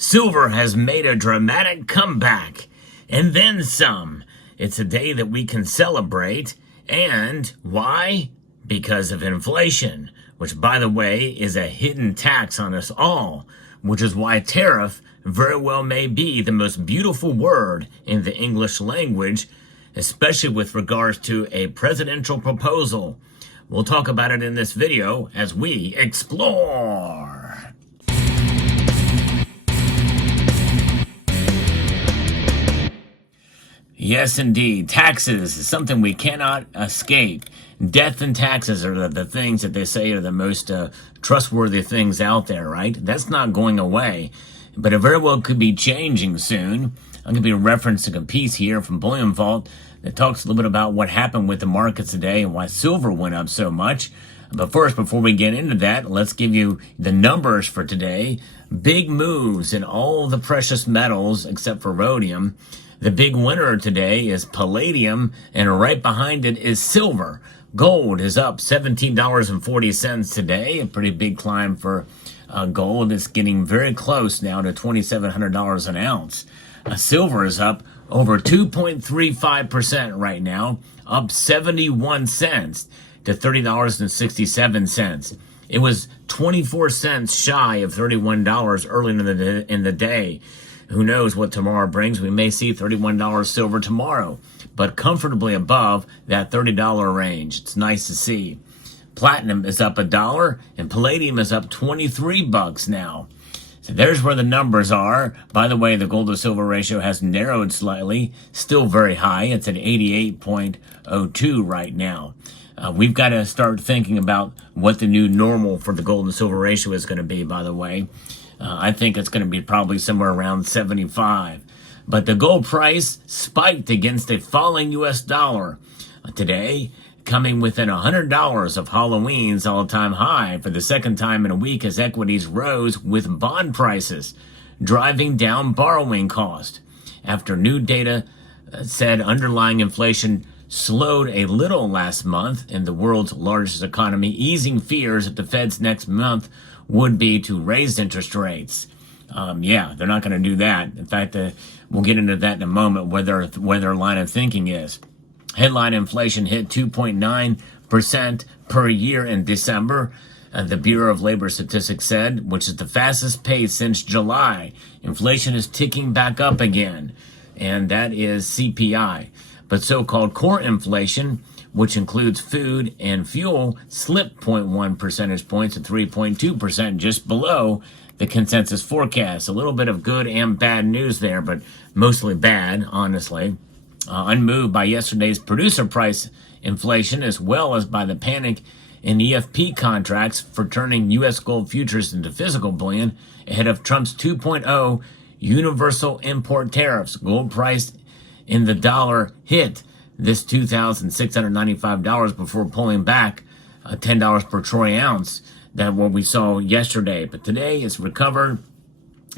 Silver has made a dramatic comeback, and then some. It's a day that we can celebrate, and why? Because of inflation, which, by the way, is a hidden tax on us all, which is why tariff very well may be the most beautiful word in the English language, especially with regards to a presidential proposal. We'll talk about it in this video as we explore. Yes, indeed. Taxes is something we cannot escape. Death and taxes are the things that they say are the most trustworthy things out there, right? That's not going away, but it very well could be changing soon. I'm going to be referencing a piece here from Bullion Vault that talks a little bit about what happened with the markets today and why silver went up so much. But first, before we get into that, let's give you the numbers for today. Big moves in all the precious metals except for rhodium. The big winner today is palladium, and right behind it is silver. Gold is up $17.40 today, a pretty big climb for gold. It's getting very close now to $2,700 an ounce. Silver is up over 2.35% right now, up 71 cents to $30.67. It was 24 cents shy of $31 early in the day. Who knows what tomorrow brings? We may see $31 silver tomorrow, but comfortably above that $30 range. It's nice to see. Platinum is up $1, and palladium is up 23 bucks now. So there's where the numbers are. By the way, the gold to silver ratio has narrowed slightly, still very high. It's at 88.02 right now. We've got to start thinking about what the new normal for the gold and silver ratio is going to be, by the way. I think it's going to be probably somewhere around 75. But the gold price spiked against a falling U.S. dollar today, coming within $100 of Halloween's all-time high for the second time in a week as equities rose with bond prices, driving down borrowing cost. After new data said underlying inflation slowed a little last month in the world's largest economy, easing fears that the Fed's next month would be to raise interest rates. Yeah, they're not going to do that. In fact, we'll get into that in a moment, where their line of thinking is. Headline inflation hit 2.9% per year in December. The Bureau of Labor Statistics said, which is the fastest pace since July. Inflation is ticking back up again, and that is CPI. But so-called core inflation, which includes food and fuel, slipped 0.1 percentage points to 3.2%, just below the consensus forecast. A little bit of good and bad news there, but mostly bad, honestly. Unmoved by yesterday's producer price inflation, as well as by the panic in EFP contracts for turning U.S. gold futures into physical bullion ahead of Trump's 2.0 universal import tariffs. Gold price in the dollar hit this $2,695 before pulling back $10 per troy ounce. That what we saw yesterday, but today it's recovered,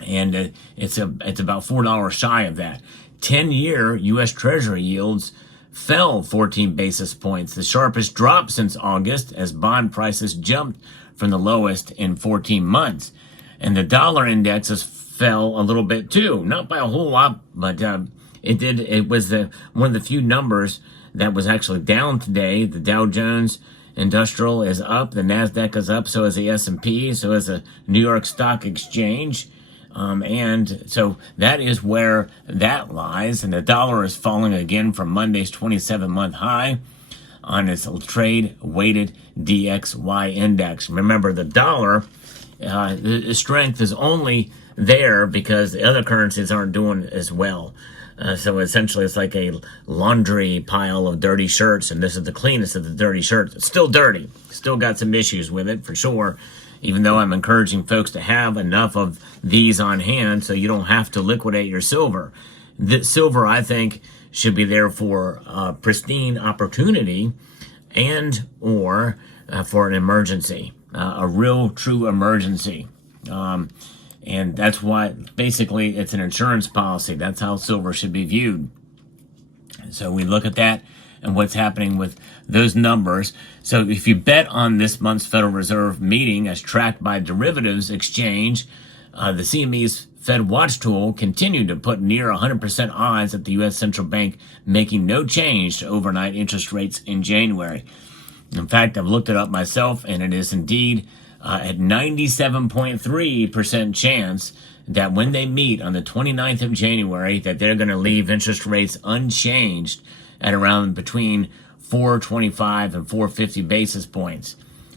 and it's about $4 shy of that. 10-year U.S. Treasury yields fell 14 basis points, the sharpest drop since August, as bond prices jumped from the lowest in 14 months. And the dollar indexes fell a little bit too, not by a whole lot, but it did. It was one of the few numbers that was actually down today. The Dow Jones Industrial is up, the Nasdaq is up, so is the S&P, so is the New York Stock Exchange, and so that is where that lies. And the dollar is falling again from Monday's 27-month high on its trade-weighted DXY index. Remember, the dollar the strength is only there because the other currencies aren't doing as well. So essentially, it's like a laundry pile of dirty shirts, and this is the cleanest of the dirty shirts. It's still dirty. Still got some issues with it, for sure, even though I'm encouraging folks to have enough of these on hand so you don't have to liquidate your silver. The silver, I think, should be there for pristine opportunity and or for an emergency, a real, true emergency. And that's why, basically, it's an insurance policy. That's how silver should be viewed. So we look at that and what's happening with those numbers. So if you bet on this month's Federal Reserve meeting as tracked by derivatives exchange, the CME's Fed Watch tool continued to put near 100% odds at the U.S. Central Bank making no change to overnight interest rates in January. In fact, I've looked it up myself, and it is indeed at 97.3% chance that when they meet on the 29th of January, that they're going to leave interest rates unchanged at around between 425 and 450 basis points.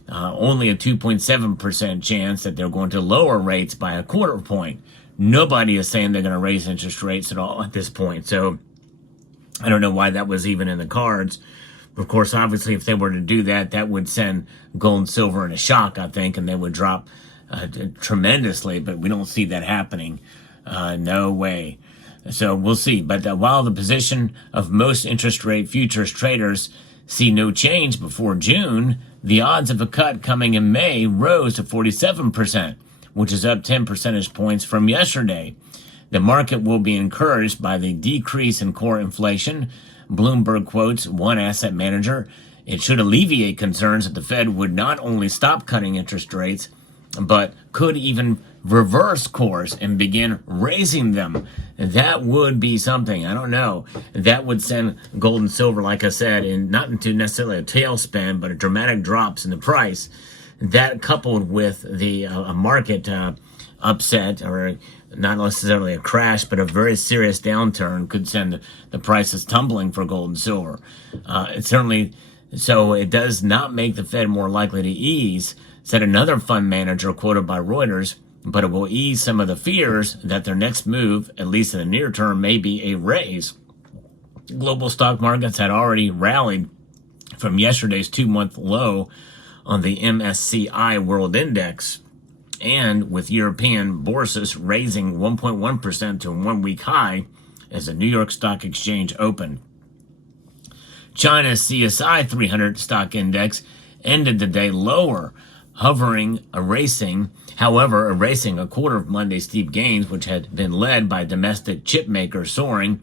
Only a 2.7% chance that they're going to lower rates by a quarter point. Nobody is saying they're going to raise interest rates at all at this point. So I don't know why that was even in the cards. Of course, obviously, if they were to do that, that would send gold and silver in a shock, I think, and they would drop tremendously. But we don't see that happening. No way. So we'll see. But while the position of most interest rate futures traders see no change before June, the odds of a cut coming in May rose to 47%, which is up 10 percentage points from yesterday. The market will be encouraged by the decrease in core inflation. Bloomberg quotes one asset manager. It should alleviate concerns that the Fed would not only stop cutting interest rates, but could even reverse course and begin raising them. That would be something. I don't know. That would send gold and silver, like I said, not into necessarily a tailspin, but a dramatic drops in the price. That coupled with the market upset, or not necessarily a crash, but a very serious downturn, could send the prices tumbling for gold and silver. It certainly, so it does not make the Fed more likely to ease, said another fund manager quoted by Reuters, but it will ease some of the fears that their next move, at least in the near term, may be a raise. Global stock markets had already rallied from yesterday's 2-month low on the MSCI World Index, and with European bourses raising 1.1% to a one-week high as the New York Stock Exchange opened. China's CSI 300 stock index ended the day lower, erasing a quarter of Monday's steep gains, which had been led by domestic chip makers soaring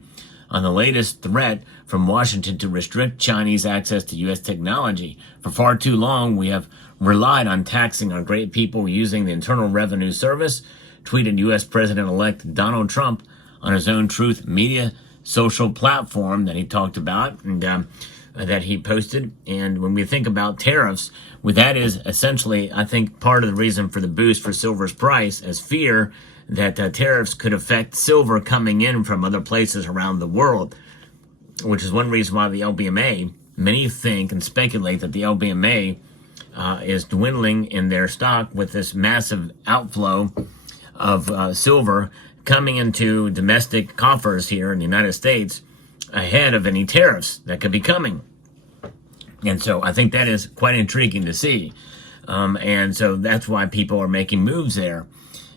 on the latest threat from Washington to restrict Chinese access to U.S. technology. For far too long, we have relied on taxing our great people using the Internal Revenue Service, tweeted U.S. President-elect Donald Trump on his own Truth Media social platform that he talked about and that he posted. And when we think about tariffs, that is essentially, I think, part of the reason for the boost for silver's price, as fear that tariffs could affect silver coming in from other places around the world, which is one reason why the LBMA, many think and speculate that the LBMA is dwindling in their stock with this massive outflow of silver coming into domestic coffers here in the United States ahead of any tariffs that could be coming. And so I think that is quite intriguing to see. And so that's why people are making moves there.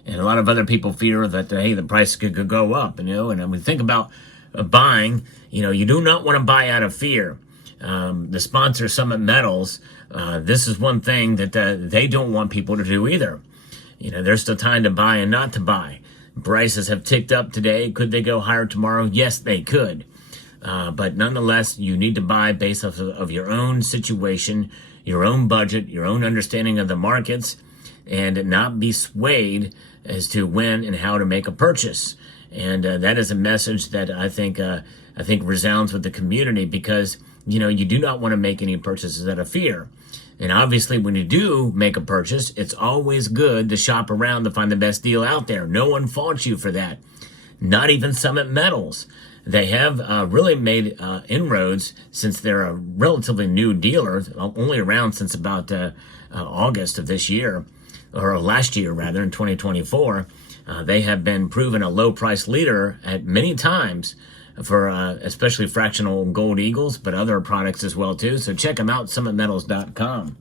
And a lot of other people fear that, hey, the price could go up, and when we think about buying, you do not want to buy out of fear. The sponsor, Summit Metals, this is one thing that they don't want people to do either. There's still time to buy and not to buy. Prices have ticked up today. Could they go higher tomorrow? Yes, they could. But nonetheless, you need to buy based off of your own situation, your own budget, your own understanding of the markets, and not be swayed as to when and how to make a purchase. And that is a message that I think resounds with the community, because you do not want to make any purchases out of fear. And obviously, when you do make a purchase, it's always good to shop around to find the best deal out there. No one faults you for that. Not even Summit Metals. They have really made inroads since they're a relatively new dealer, only around since about August of this year, or last year rather, in 2024. They have been proven a low price leader at many times for especially fractional gold eagles, but other products as well too. So check them out, summitmetals.com.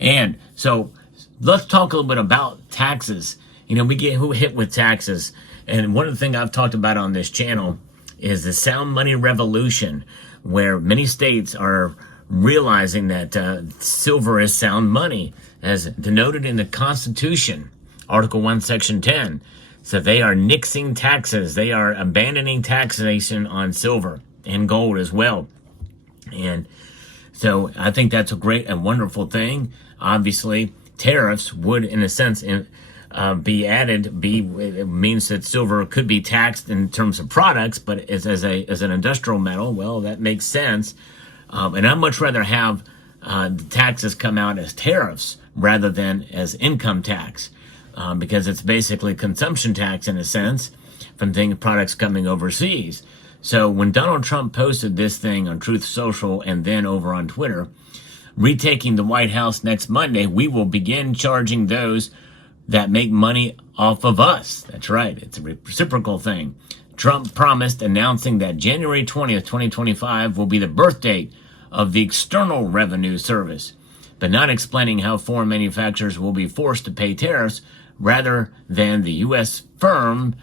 And so let's talk a little bit about taxes. We get hit with taxes. And one of the things I've talked about on this channel is the sound money revolution, where many states are realizing that silver is sound money, as denoted in the Constitution, Article 1, Section 10. So they are nixing taxes. They are abandoning taxation on silver and gold as well. And so I think that's a great and wonderful thing. Obviously, tariffs would, in a sense, be added. It means that silver could be taxed in terms of products, but as an industrial metal, well, that makes sense. And I'd much rather have the taxes come out as tariffs rather than as income tax, because it's basically consumption tax in a sense from products coming overseas. So when Donald Trump posted this thing on Truth Social and then over on Twitter, retaking the White House next Monday, we will begin charging those that make money off of us. That's right. It's a reciprocal thing. Trump promised, announcing that January 20th, 2025 will be the birth date of the External Revenue Service, but not explaining how foreign manufacturers will be forced to pay tariffs rather than the U.S. firms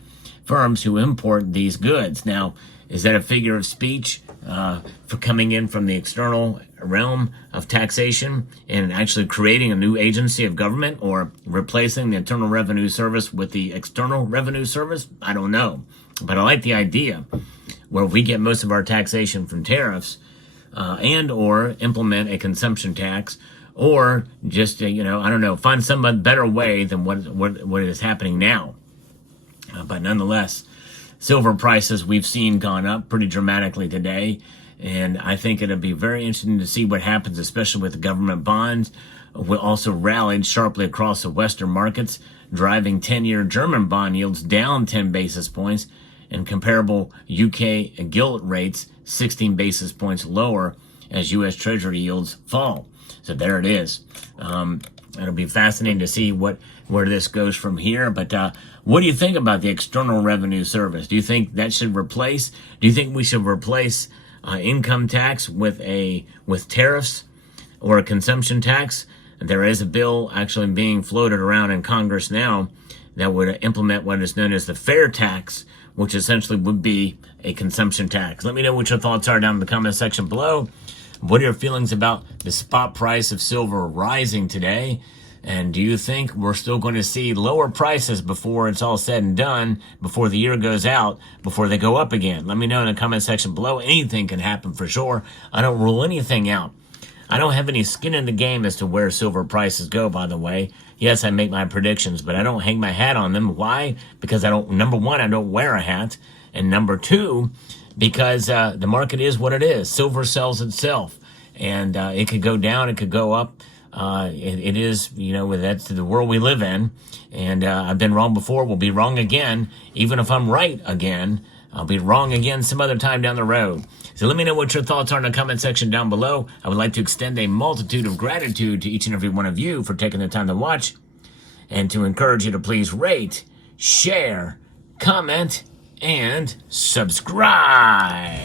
who import these goods. Now, is that a figure of speech for coming in from the external realm of taxation and actually creating a new agency of government, or replacing the Internal Revenue Service with the External Revenue Service? I don't know. But I like the idea where we get most of our taxation from tariffs, and or implement a consumption tax, or just, I don't know, find some better way than what is happening now. But nonetheless, silver prices we've seen gone up pretty dramatically today, and I think it'll be very interesting to see what happens, especially with the government bonds. We also rallied sharply across the Western markets, driving 10-year German bond yields down 10 basis points, and comparable UK gilt rates 16 basis points lower as U.S. Treasury yields fall. So there it is. It'll be fascinating to see where this goes from here. But what do you think about the External Revenue Service? Do you think that should replace? Do you think we should replace income tax with tariffs or a consumption tax? There is a bill actually being floated around in Congress now that would implement what is known as the fair tax, which essentially would be a consumption tax. Let me know what your thoughts are down in the comment section below. What are your feelings about the spot price of silver rising today? And do you think we're still going to see lower prices before it's all said and done, before the year goes out, before they go up again? Let me know in the comment section below. Anything can happen for sure. I don't rule anything out. I don't have any skin in the game as to where silver prices go, by the way. Yes, I make my predictions, but I don't hang my hat on them. Why? Because number one, I don't wear a hat. And number two, because the market is what it is. Silver sells itself. And it could go down, it could go up. It is, that's the world we live in. And I've been wrong before, will be wrong again. Even if I'm right again, I'll be wrong again some other time down the road. So let me know what your thoughts are in the comment section down below. I would like to extend a multitude of gratitude to each and every one of you for taking the time to watch, and to encourage you to please rate, share, comment, and subscribe.